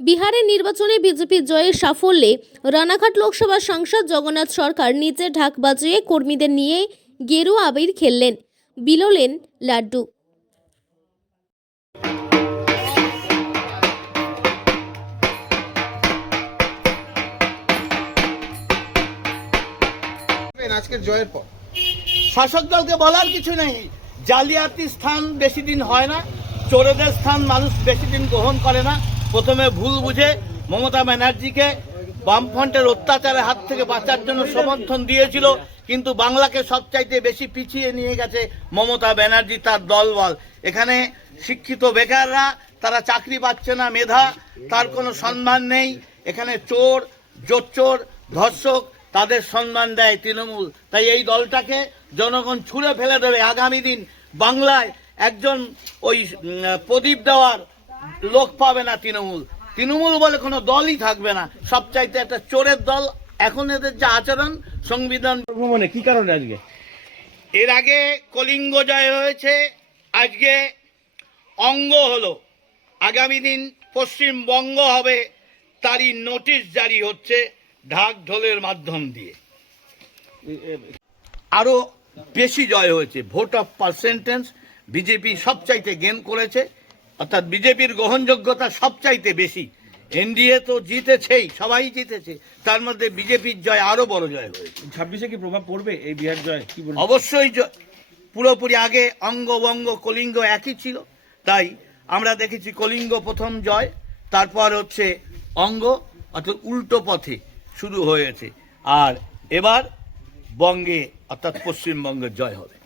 বিহারের নির্বাচনে বিজেপির জয়ের সাফল্যে রানাঘাট লোকসভার সাংসদ জগন্নাথ সরকার নিচে ঢাক বাজিয়ে কর্মীদের নিয়ে গেরু আবির খেললেন। বিলোলেন লাড্ডু। আজকের জয়ের পর। শাসক দলকে বলার কিছু নেই। জালিয়াতি স্থান বেশি দিন হয় না। চোরেদের স্থান মানুষ বেশি দিন গ্রহণ করে না। প্রথমে ভুল বুঝে মমতা ব্যানার্জিকে বামফ্রন্টের অত্যাচারের হাত থেকে বাঁচার জন্য সমর্থন দিয়েছিল, কিন্তু বাংলাকে সবচাইতে বেশি পিছিয়ে নিয়ে গেছে মমতা ব্যানার্জি তার দলবল। এখানে শিক্ষিত বেকাররা, তারা চাকরি পাচ্ছে না, মেধা, তার কোনো সম্মান নেই। এখানে চোর, জোচ্চোর, ধর্ষক, তাদের সম্মান দেয় তৃণমূল। তাই এই দলটাকে জনগণ ছুঁড়ে ফেলে দেবে। আগামী দিন বাংলায় একজন ওই প্রদীপ দেওয়ার লোক পাবে না তৃণমূল। তৃণমূল বলে কোনো দলই থাকবে না। সবচাইতে একটা চোরের দল। এখন এদের যে আচরণ সংবিধান ভ্রমণে কি কারণে আজকে? এর আগে কলিঙ্গ জয় হয়েছে আজকে অঙ্গ হলো। আগামী দিন পশ্চিমবঙ্গ হবে তারই নোটিশ জারি হচ্ছে ঢাক ঢোলের মাধ্যম দিয়ে। আরও বেশি জয় হয়েছে ভোট অফ পার্সেন্টেন্স বিজেপি সবচাইতে গেন করেছে। অর্থাৎ বিজেপির গ্রহণযোগ্যতা সবচাইতে বেশি। এনডিএ তো জিতেছেই সবাই জিতেছে। তার মধ্যে বিজেপির জয় আরও বড় জয় হয়েছে। ছাব্বিশে কি প্রভাব পড়বে এই বিহার জয়? কি অবশ্যই পুরোপুরি আগে অঙ্গবঙ্গ কলিঙ্গ একই ছিল। তাই আমরা দেখেছি কলিঙ্গ প্রথম জয় তারপর হচ্ছে অঙ্গ অর্থাৎ উল্টো পথে শুরু হয়েছে। আর এবার বঙ্গে অর্থাৎ পশ্চিমবঙ্গের জয় হবে।